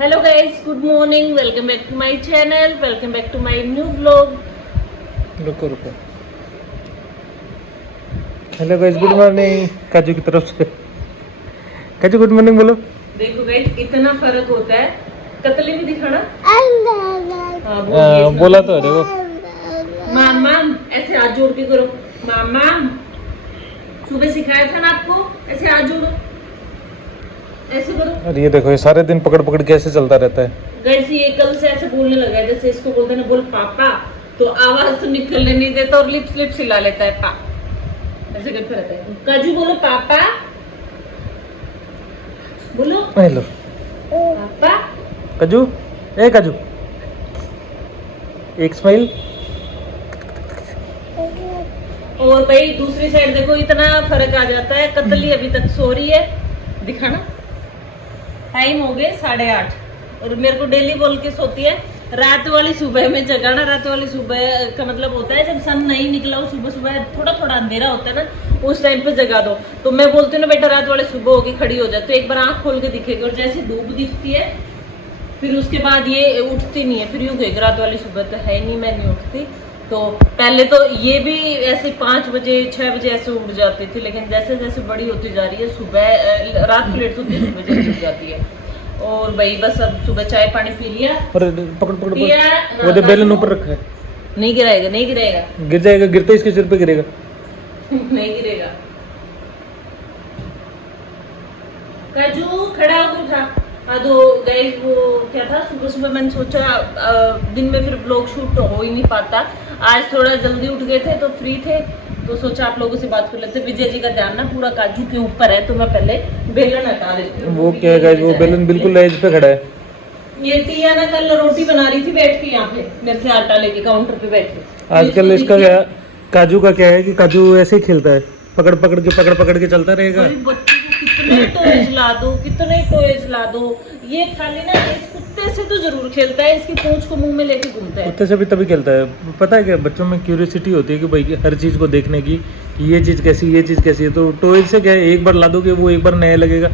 Hello guys, good morning, welcome back to my channel, welcome back to my new vlog. रुको रुको। Hello guys, good morning काजू की तरफ से। काजू गुड मॉर्निंग बोलो। देखो गाइस, इतना फर्क होता है। कतली भी दिखाना। बोला तो अरे वो माम माम ऐसे हाथ जोड़ के करो। माम माम सुबह सिखाया था ना आपको, ऐसे हाथ जोड़ो, ऐसे करो। और ये देखो, ये सारे दिन पकड़ पकड़ के ऐसे चलता रहता है। गाइस ये कल से ऐसे बोलने लगा है, जैसे इसको बोलते हैं ना, बोल पापा, तो आवाज तो निकलने नहीं देता और लिप्स लिप्स हिला लेता है। पा ऐसे करते रहता है। काजू बोलो पापा, बोलो हेलो पापा। काजू, ए काजू, एक स्माइल। और भाई दूसरी साइड देखो, इतना फर्क आ जाता है। कतली अभी तक सो रही है, दिखाना। टाइम हो गए 8:30 और मेरे को डेली बोल के सोती है रात वाली सुबह में जगाना। रात वाली सुबह का मतलब होता है जब सन नहीं निकला हो, सुबह सुबह थोड़ा थोड़ा अंधेरा होता है ना, उस टाइम पे जगा दो। तो मैं बोलती हूँ ना, बेटा रात वाली सुबह होगी, खड़ी हो जाए, तो एक बार आंख खोल के दिखेगी और जैसे धूप दिखती है फिर उसके बाद ये उठती नहीं है। फिर यूँ कहेगी रात वाली सुबह तो है नहीं, मैं नहीं उठती। तो पहले तो ये भी ऐसे 5 बजे 6 बजे ऐसे उठ जाती थी, लेकिन जैसे जैसे बड़ी होती जा रही है, सुबह रात को लेट सोती है, सुबह जल्दी उठ जाती है। और भाई बस अब सुबह चाय पानी पी लिया। और पकड़ पकड़ पिया, वो जो बेलन ऊपर रखा है, नहीं गिराएगा, नहीं गिराएगा, गिर जाएगा। गिरते इसके सिर पे गिरेगा। नहीं गिरेगा। काजू खड़ा होकर खा। तो गाइस वो क्या था, सुबह सुबह मैंने सोचा दिन में फिर व्लॉग शूट तो हो ही नहीं पाता। आज थोड़ा जल्दी उठ गए थे तो फ्री थे, तो सोचा आप लोगों से बात कर लेते। विजय जी का ध्यान ना पूरा काजू के ऊपर है, तो मैं पहले बेलन हटा देती हूँ। वो क्या है गाइस, वो बेलन बिल्कुल एज पे खड़ा है। ये टिया ना कल रोटी बना रही थी बैठ के यहाँ पे, मेरे से आटा लेके काउंटर पे बैठ के। आजकल इसका क्या, काजू का क्या है कि काजू ऐसे ही खेलता है, पकड़ पकड़ के चलता रहेगा। बच्चे को कितने टॉयज ला दो, कितने टॉयज ला दो, ये खाली ना इस कुत्ते से तो जरूर खेलता है, इसकी पूंछ को मुंह में लेके घूमता है। कुत्ते से भी तभी खेलता है। पता है क्या, बच्चों में क्यूरियोसिटी होती है कि भाई हर चीज को देखने की, कि ये चीज कैसी, ये चीज कैसी है। तो टॉय से क्या है, एक बार ला दोगे वो एक बार नया लगेगा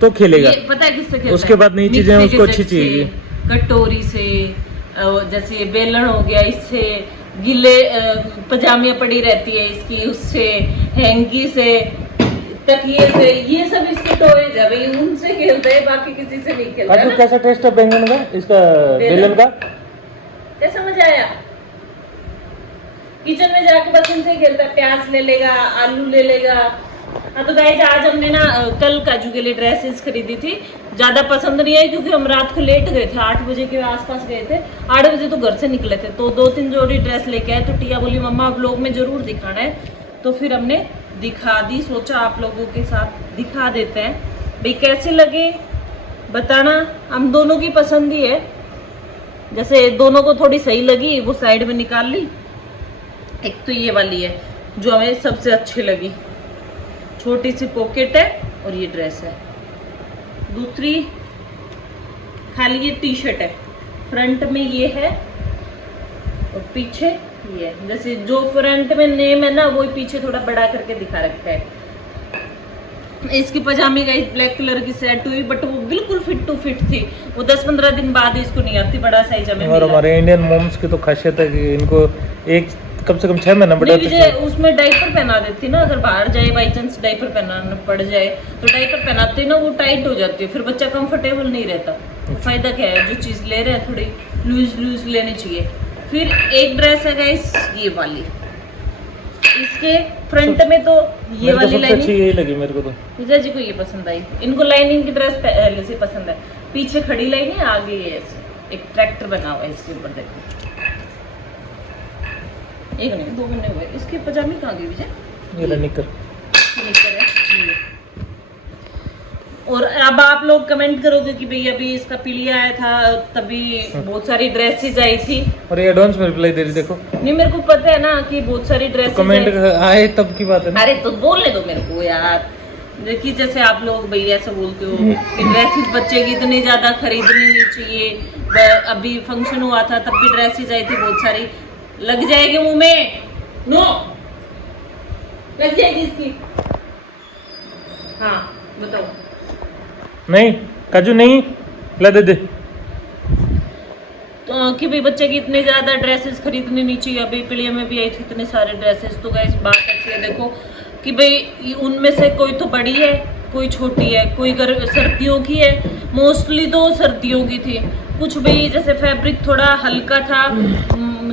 तो खेलेगा। पता है किससे खेलता है? उसके बाद नई चीजें उसको अच्छी चाहिए। कटोरी से, जैसे बेलन हो गया, इससे गिले पजामियां पड़ी रहती है इसकी, उससे हैंकी से, तकिए से, ये सब इसके टॉयज है भाई, उनसे खेलता है, बाकी किसी से नहीं खेलता काजू ना। कैसा टेस्ट है बैंगन का, इसका बेलन का? कैसा मजा आया? किचन में जाके बस इनसे ही खेलता है। प्याज ले लेगा, आलू ले लेगा। हाँ तो गाइस, आज हमने ना कल काजू के लिए ड्रेसेस खरीदी थी। ज्यादा पसंद नहीं आई क्योंकि हम रात को लेट गए थे, 8 बजे के आसपास गए थे। 8 बजे तो घर से निकले थे, तो 2-3 जोड़ी ड्रेस लेके आए। तो टिया बोली मम्मा व्लॉग में जरूर दिखाना है, तो फिर हमने दिखा दी। सोचा आप लोगों के साथ दिखा देते हैं भाई, कैसे लगे बताना। हम दोनों की पसंद ही है, जैसे दोनों को थोड़ी सही लगी वो साइड में निकाल ली। एक तो ये वाली है जो हमें सबसे अच्छी लगी, छोटी सी पॉकेट है और ये ड्रेस है। दूसरी खाली ये टी शर्ट है, फ्रंट में ये है और पीछे ये है। जैसे जो फ्रंट में नेम है ना, वो पीछे थोड़ा बड़ा करके दिखा रखा है। इसकी पजामे का ब्लैक कलर की सेट हुई, बट वो बिल्कुल फिट टू फिट थी। वो 10-15 दिन बाद इसको नहीं आती, बड़ा साइज हमें और हमारे इंडियन मॉम्स की तो खासियत है कि इनको एक कम से कम 6 महीना बड़ा उसमें डायपर पहना देती ना, अगर बाहर जाए बाई चांस डायपर पहनाना पड़ जाए तो डायपर पहनाते ना, वो टाइट हो जाती है, फिर बच्चा कंफर्टेबल नहीं रहता। तो फायदा क्या है, जो चीज ले रहे हैं थोड़ी लूज लूज लेनी चाहिए। फिर एक ड्रेस है गाइस ये वाली, इसके फ्रंट में तो ये वाली लाइनिंग यही लगी मेरे को। तो विजय जी को ये पसंद आई, इनको लाइनिंग की ड्रेस पहले से पसंद है। पीछे खड़ी लाइन है, आगे ये एक ट्रैक्टर बना हुआ है इसके ऊपर, देखो। एक नहीं 2 बने हुए। इसके पजामे कहाँ गए विजय? ये निकर है ये। और अब आप लोग कमेंट करोगे कि भैया अभी इसका पीलिया आया था, तभी बहुत सारी ड्रेसेस आई थी। और ये एडवांस में रिप्लाई दे रही, देखो। नहीं, मेरे को पता है ना कि बहुत सारी ड्रेसेस कमेंट आए तब की बात है ना। अरे तो बोलने दो मेरे को यार। देखिए जैसे आप लोग भैया ऐसा बोलते हो कि ड्रेसेस बच्चे की इतनी ज्यादा खरीदनी नहीं चाहिए। अभी फंक्शन हुआ था तब भी ड्रेसेस आई थी बहुत सारी। लग जाएगी मुंह में, नो लग जाएगी इसकी। हाँ बताओ। नहीं काजू नहीं, ला दे दे। कि भाई बच्चे की इतने ज्यादा ड्रेसेस खरीदनी नहीं चाहिए। अभी पिलिया में भी आई थी इतने सारे ड्रेसेस। तो गाइस बात ऐसी है देखो कि भाई उनमें से कोई तो बड़ी है, कोई छोटी है, कोई सर्दियों की है, मोस्टली तो सर्दियों की थी। कुछ भाई जैसे फैब्रिक थोड़ा हल्का था,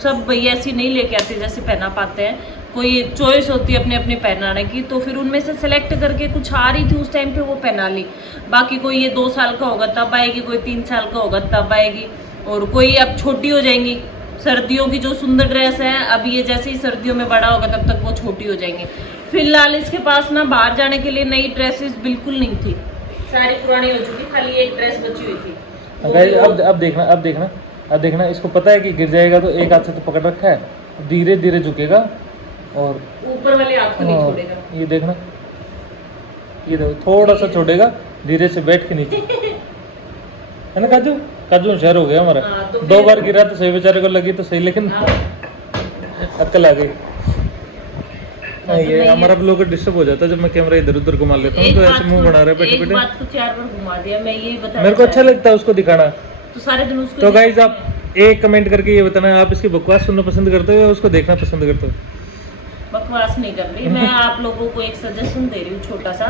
सब भाई ऐसी नहीं लेके आते जैसे पहना पाते हैं, कोई चॉइस होती है अपने अपने पहनाने की। तो फिर उनमें से सेलेक्ट करके कुछ आ रही थी उस टाइम पे वो पहना ली। बाकी कोई ये 2 साल का होगा तब आएगी, कोई 3 साल का होगा तब आएगी, और कोई अब छोटी हो जाएंगी। सर्दियों की जो सुंदर ड्रेस है अब ये जैसे ही सर्दियों में बड़ा होगा तब तक वो छोटी हो जाएंगी। फिलहाल इसके पास ना बाहर जाने के लिए नई ड्रेसेस बिल्कुल नहीं थी, सारी पुरानी हो चुकी, खाली एक ड्रेस बची हुई थी। अब देखना इसको पता है कि गिर जाएगा तो एक हाथ से तो पकड़ रखा है, धीरे धीरे झुकेगा और ऊपर वाले हाथ को नहीं छोड़ेगा। ये देखना, ये देखो थोड़ा सा छोड़ेगा, धीरे से बैठ के नीचे है ना। काजू होशियार हो गया हमारा। तो 2 बार गिरा तो सही, बेचारे को लगी तो सही, लेकिन अक्ल आ गई। ये हमारा ब्लॉग डिस्टर्ब हो जाता है जब मैं कैमरा इधर उधर घुमा लेता हूँ, तो ऐसे मुंह बना रहा है बैठे बैठे। बात को 4 बार घुमा दिया, मैं ये बता, मेरे को अच्छा लगता है उसको दिखाना, तो सारे दिन उसको। तो गाइज आप एक कमेंट करके ये बताना, आप इसकी बकवास सुनना पसंद करते हो या उसको देखना पसंद करते हो? बकवास नहीं कर रही मैं, आप लोगों को एक सजेशन दे रही हूँ छोटा सा,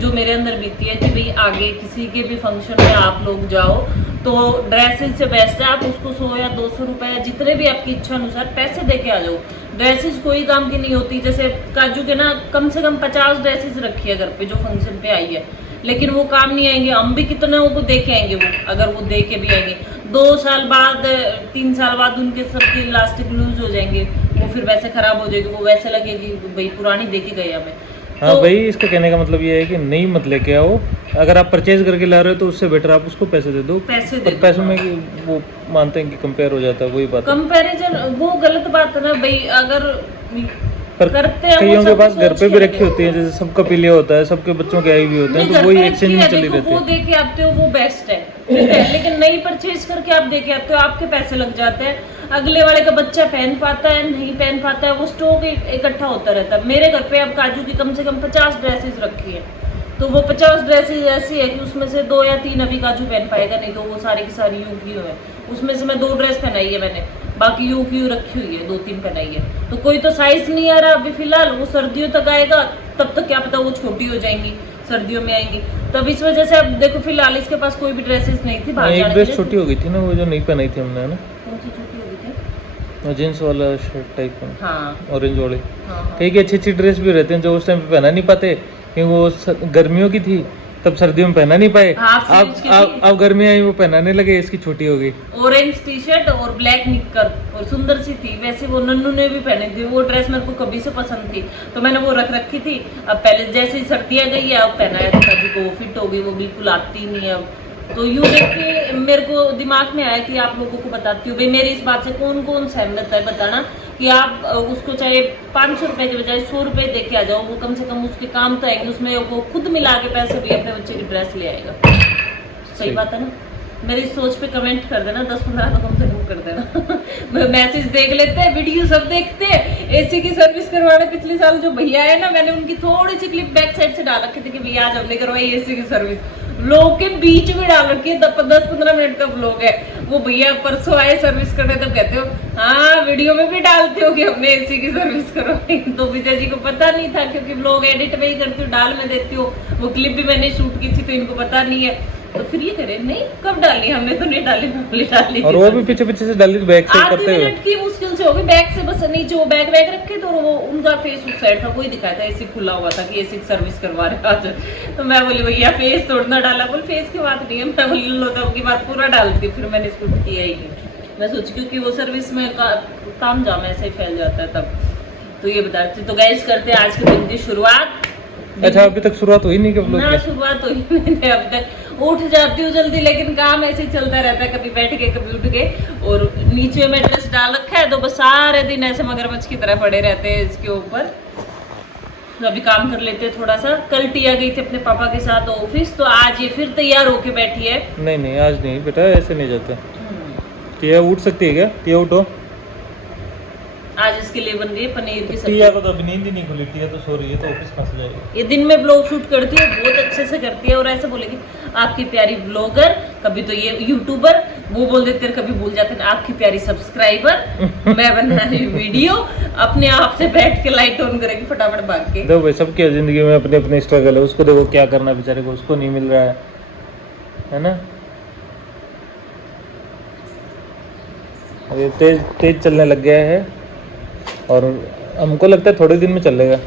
जो मेरे अंदर बीती है कि भाई आगे किसी के भी फंक्शन में आप लोग जाओ तो ड्रेसेस से बेस्ट है आप उसको 100 या 200 रुपए जितने भी आपकी इच्छा अनुसार पैसे दे के आ जाओ। ड्रेसेस कोई काम की नहीं होती। जैसे काजू के ना कम से कम 50 ड्रेसेस रखी है घर पे जो फंक्शन पे आई है, लेकिन वो काम नहीं आएंगे। हम भी कितने को दे के आएंगे, वो अगर वो दे के भी आएंगे 2 साल बाद 3 साल बाद उनके सबके इलास्टिक लूज हो जाएंगे, वो फिर वैसे खराब हो जाएगी, वो वैसे लगेगी भाई पुरानी देखी गई हमें। हाँ तो भाई, इसका कहने का मतलब ये है कि नई मत लेके आओ। अगर आप परचेज करके ला रहे हो तो उससे बेटर आप उसको पैसे दे दो। पैसों में वो मानते हैं कि कंपेयर हो जाता है, वही बात है। कंपैरिजन वो गलत बात है ना भाई। अगर पर करते हैं कईयों के पास घर पे भी रखी होती है, जैसे सबका पीलिया होता है, सबके बच्चों के आई भी होते हैं, तो वही एक्सचेंज में चली रहती है। वो देके आते हो वो बेस्ट है, ठीक है, लेकिन नई परचेज करके आप देके आते हो आपके पैसे लग जाते हैं। अगले वाले का बच्चा पहन पाता है नहीं पहन पाता है, वो स्टॉक इकट्ठा होता रहता है। मेरे घर पे अब काजू की कम से कम 50 ड्रेसेस रखी है, तो वो 50 ड्रेसेस ऐसी है कि उसमें से 2 या 3 अभी काजू पहन पाएगा, नहीं तो वो सारी की सारी यूं की है। उसमें से मैं 2 ड्रेस पहनाई है मैंने, बाकी यूं की यूं रखी हुई है, 2-3 पहनाई है। तो कोई तो साइज नहीं आ रहा अभी फिलहाल, वो सर्दियों तक आएगा, तब तक क्या पता वो छोटी हो जाएंगी, सर्दियों में आएंगी। तब इस वजह से अब देखो फिलहाल इसके पास कोई भी ड्रेसेस नहीं थी। एक ड्रेस छोटी हो गई थी ना, वो जो नहीं पहनाई थी हमने, है ना? कौन सी छोटी हो गई थी? जींस वाला शर्ट टाइप में, हाँ ऑरेंज वाले। हाँ ठीक है, अच्छी रेस भी रहते हैं जो उस टाइम पे पहना नहीं पाते, क्योंकि वो गर्मियों की थी, तब सर्दियों में पहना नहीं पाए। अब गर्मियाँ आई वो पहनाने लगे, इसकी छोटी हो गई। ऑरेंज टी शर्ट और ब्लैक निक्कर और सुंदर सी थी। वैसे वो नन्नू ने भी पहनी थी, वो ड्रेस मेरे को कभी से पसंद थी, तो मैंने वो रख रखी थी। अब पहले जैसे ही सर्दियाँ गई है अब पहनाया था काजू को, वो फिट हो गई, वो बिल्कुल आती नहीं है अब। तो यूँ देख के मेरे को दिमाग में आया कि आप लोगों को बताती हूँ भाई मेरी इस बात से कौन कौन सहमत है, बताना कि आप उसको चाहे 500 रुपए के बजाय 100 रुपए दे के आ जाओ, वो कम से कम उसके काम तो आएंगे, उसमें वो खुद मिला के पैसे भी अपने बच्चे की ड्रेस ले आएगा। सही बात है ना? मेरी सोच पे कमेंट कर देना, 10-15 तो कम से कम कर देना। मैसेज देख लेते हैं, वीडियो सब देखते हैं। एसी की सर्विस करवाना पिछले साल जो भैया है ना, मैंने उनकी थोड़ी सी क्लिप बैक साइड से डाल रखी थी कि भैया आज हमने करवाई एसी की सर्विस। लोग के बीच में डाल रखी है, 10-15 मिनट का व्लॉग है। वो भैया परसों आए सर्विस करने, तब कहते हो हाँ वीडियो में भी डालते हो कि हमने एसी की सर्विस करवाई। तो विजय जी को पता नहीं था, क्योंकि व्लॉग एडिट में ही करती हूँ, डाल में देती हूँ। वो क्लिप भी मैंने शूट की थी, तो इनको पता नहीं है। तो फिर ये करे नहीं कब डाली, हमने तो नहीं डाली और वो भी पीछे पीछे से डाली बैक से करते हुए। 8 मिनट की मुश्किल से होगी, बैक से बस नीचे वो बैग रखे, तो वो उनका फेस उस साइड था, वही दिखाया था, एसी खुला हुआ था कि एसी सर्विस करवा रहे आज। तो मैं बोली भैया फेस तोड़ना डाला, बोल फेस की बात नहीं है, मैं बोली लो तब की बात पूरा डालती। फिर मैंने इसको किया ही नहीं, मैं सोची क्योंकि वो सर्विस में काम जाम ऐसे ही फैल जाता है तब। तो ये बताती, तो गाइस करते हैं आज के दिन की शुरुआत। अच्छा अभी तक शुरुआत हुई नहीं कब लोग? ना शुरुआत हुई नहीं अभी तक। उठ जाती हूँ जल्दी, लेकिन काम ऐसे ही चलता रहता है, कभी बैठ के कभी उठ के। और नीचे में ड्रेस डाल रखा है, तो बस सारे दिन ऐसे मगरमच्छ की तरह पड़े रहते हैं इसके ऊपर। तो अभी काम कर लेते हैं थोड़ा सा। कल टिया गई थी अपने पापा के साथ ऑफिस, तो आज ये फिर तैयार होके बैठी है। नहीं आज नहीं बेटा, ऐसे नहीं जाते। टिया उठ सकती है क्या? टिया उठो। आज इसके लिए बन रही है पनीर की सब्जी। टिया को तो अभी नींद ही नहीं खुली, टिया तो सो रही है, तो ऑफिस कहाँ से जाएगी? ये दिन में ब्लॉग शूट करती है, बहुत अच्छे से करती है, और ऐसे बोलेगी आपकी प्यारी ब्लॉगर, कभी तो ये यूट्यूबर, वो बोल देते हैं, कभी भूल जाते हैं आपकी प्यारी सब्सक्राइबर मैं बना रही वीडियो, अपने आप से बैठ के लाइट ऑन करेंगे फटाफट भाग के। देखो भाई सबकी जिंदगी में अपनी अपनी स्ट्रगल है, उसको देखो क्या करना बेचारे को, उसको नहीं मिल रहा है ना। ये तेज तेज चलने लग गया है और हमको लगता है थोड़े दिन में चलेगा।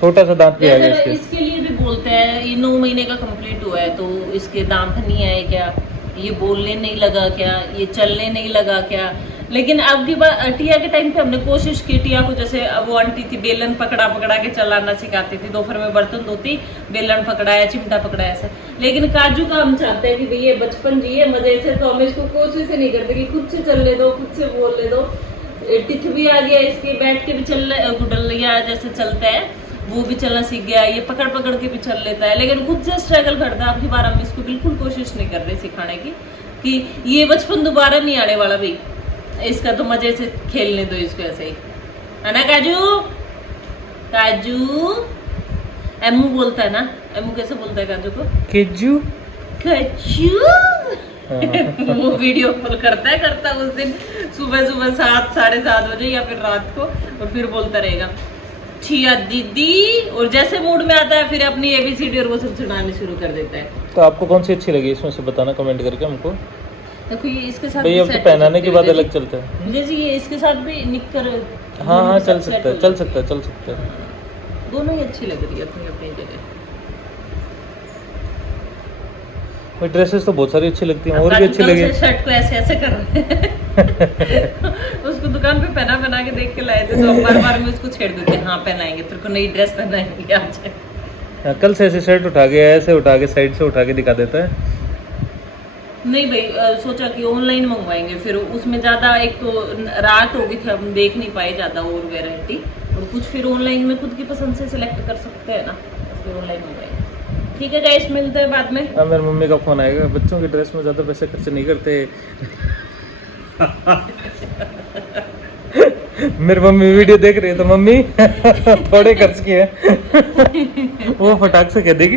छोटा सा दांत भी आ गया जैसे इसके। इसके लिए भी बोलते हैं ये 9 महीने का कंप्लीट हुआ है तो इसके दांत नहीं आए क्या, ये बोलने नहीं लगा क्या, ये चलने नहीं लगा क्या। लेकिन अब की बार टिया के टाइम पे हमने कोशिश की टिया को, जैसे अब वो आंटी थी बेलन पकड़ा पकड़ा के चलाना सिखाती थी, दोपहर में बर्तन धोती बेलन पकड़ाया चिमटा पकड़ाया ऐसा। लेकिन काजू का हम चाहते हैं कि भैया बचपन जिए मजे से, तो हम इसको कोशिश ही नहीं करते कि खुद से चलने दो खुद से बोलने दो। टिथ भी आ गया इसके, बैठ के भी चल गुडलिया जैसे चलता है वो भी चलना सीख गया, ये पकड़ पकड़ के भी चल लेता है, लेकिन खुद से स्ट्रगल करता है। अब की बार हम इसको बिल्कुल कोशिश नहीं कर रहे सिखाने की कि ये बचपन दोबारा नहीं आने वाला भाई, इसका तो मजे से खेलने दो इसको ऐसे ही, है ना काजू। काजू एमू बोलता है ना, एमू कैसे बोलता है काजू को? केजू काजू। वो वीडियो कॉल करता है उस दिन सुबह 7 साढ़े 7 बजे या फिर रात को, और फिर बोलता रहेगा छिया दीदी, और जैसे मूड में आता है फिर अपनी ABCD और वो सब सुनाने शुरू कर देता है। तो आपको कौन सी अच्छी लगी इसमें से बताना कमेंट करके हमको। देखो ये इसके साथ भाई अब तो पहनाने के बाद अलग चलता है। जैसे ये इसके साथ भी निक्कर हाँ चल सकता है, चल सकता है। दोनों ही अच्छी लग रही है अपनी अपनी जगह। भाई ड्रेसेस तो बहुत सारी अच्छी लगती हैं, और भी अच्छी लगी। शर्ट को ऐसे ऐसे कर रहे हैं। उसको दुकान पे पहना के देख के लाए थे, तो बार में उसको छेड़ देते हैं, हाँ पहनाएंगे तेरे को नई ड्रेस पहनाएंगे आज। कल से ऐसे शर्ट उठा के ऐसे उठा के साइड से उठा के दिखा देता है। नहीं भाई सोचा कि ऑनलाइन मंगवाएंगे, फिर उसमें ज़्यादा एक तो रात हो गई थी, हम देख नहीं पाए ज़्यादा और वैरायटी, और कुछ फिर ऑनलाइन में खुद की पसंद से सिलेक्ट कर सकते हैं ना, फिर ऑनलाइन मंगवाएंगे। ठीक है गाइस, मिलते हैं बाद में। हाँ मेरी मम्मी का फोन आएगा, बच्चों की ड्रेस में ज़्यादा पैसे खर्च नहीं करते। मेरी मम्मी वीडियो देख रही है तो मम्मी थोड़े खर्च किए। वो फटाक से कह देगी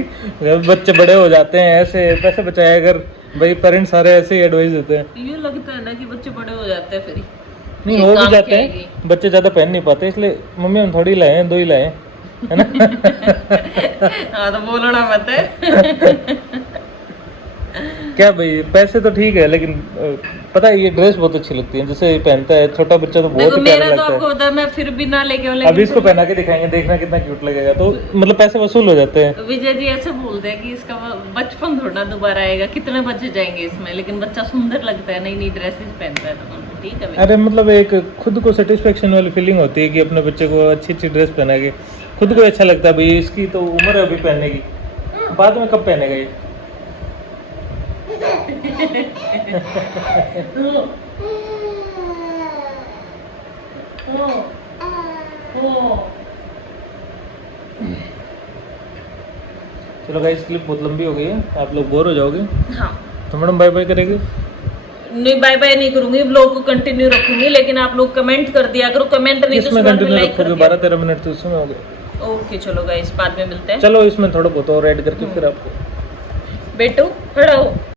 बच्चे बड़े हो जाते हैं ऐसे पैसे बचाए अगर, भाई पेरेंट्स सारे ऐसे ही एडवाइस देते हैं। ये लगता है ना कि बच्चे बड़े हो जाते हैं फिर नहीं हो भी जाते हैं, बच्चे ज़्यादा पहन नहीं पाते, इसलिए मम्मी हम थोड़ी लाए हैं, 2 ही लाए हैं, है ना। हाँ तो बोलना मत है। क्या भाई पैसे तो ठीक है, लेकिन पता है ये ड्रेस बहुत अच्छी लगती है, जैसे पहनता है छोटा बच्चा तो बहुत ही प्यारा मेरा तो लगता आपको है। पता है, मैं फिर भी ना लेके अभी इसको पहना के दिखाएंगे, देखना कितना क्यूट लगेगा, तो मतलब पैसे वसूल हो जाते हैं। विजय जी ऐसे बोलते हैं कि इसका बचपन थोड़ा दोबारा आएगा, कितने बच्चे जाएंगे इसमें, लेकिन बच्चा सुंदर लगता है, नई नई ड्रेसेस पहनता है तो ठीक है। अरे मतलब एक खुद को सेटिस्फेक्शन वाली फीलिंग होती है कि अपने बच्चे को अच्छी अच्छी ड्रेस पहना के खुद को अच्छा लगता है, भाई इसकी तो उम्र है अभी पहनने की, बाद में कब पहनेगा ये। चलो गाइस क्लिप बहुत लंबी हो गई है, आप लोग बोर हो जाओगे। हाँ तो मैडम बाय बाय करेंगे। नहीं बाय बाय नहीं करूंगी, ब्लॉग को कंटिन्यू रखूंगी, लेकिन आप लोग कमेंट कर दिया करो, कमेंट नहीं तो इसमें शुरुआत में कंटिन्यू लाइक कर रखोगे, दिया। 12-13 मिनट तो इसमें हो गए। ओके चलो गाइस बाद में मिलते हैं। चलो इसमें थोड़ा बहुत और ऐड करके फिर आपको बेटू खड़ा हो।